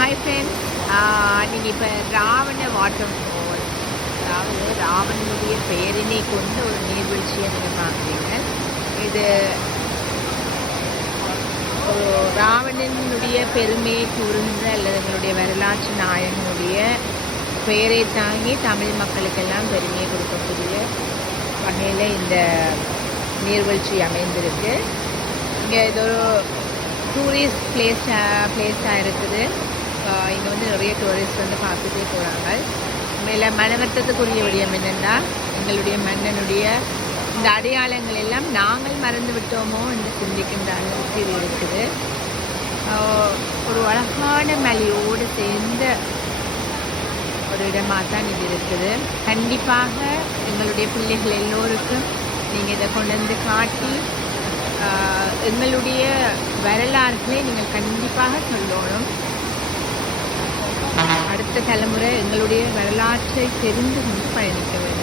Hi friends, நீங்கள் இப்போ Ravana water fall, அதாவது ராவணனுடைய பெயரினை கொண்ட ஒரு நீர்வீழ்ச்சியை நீங்கள் பார்க்குறீங்க. இது ஒரு ராவணனுடைய பெருமையை கூறுகின்ற அல்லது எங்களுடைய வரலாற்று நாயகனுடைய பெயரை தாங்கி தமிழ் மக்களுக்கெல்லாம் பெருமையை கொடுக்கக்கூடிய வகையில் இந்த நீர்வீழ்ச்சி அமைந்திருக்கு. இங்கே இது ஒரு டூரிஸ்ட் பிளேஸாக இருக்குது. இங்கே வந்து நிறைய டூரிஸ்ட் வந்து பார்த்துட்டே போகிறாங்க. மேலே மனவர்த்தத்துக்குரிய விடயம் என்னென்னா, எங்களுடைய மன்னனுடைய இந்த அடையாளங்கள் எல்லாம் நாங்கள் மறந்து விட்டோமோ என்று சிந்திக்கின்ற அளவுக்கு இது இருக்குது. ஒரு அழகான மலையோடு சேர்ந்த ஒரு இடமாக தான் இது இருக்குது. கண்டிப்பாக எங்களுடைய பிள்ளைகள் எல்லோருக்கும் நீங்கள் இதை கொண்டு வந்து காட்டி எங்களுடைய வரலாறுகளை நீங்கள் கண்டிப்பாக சொல்லணும். அடுத்த தலைமுறை எங்களுடைய வரலாற்றை தெரிந்து பயணிக்க வேண்டும்.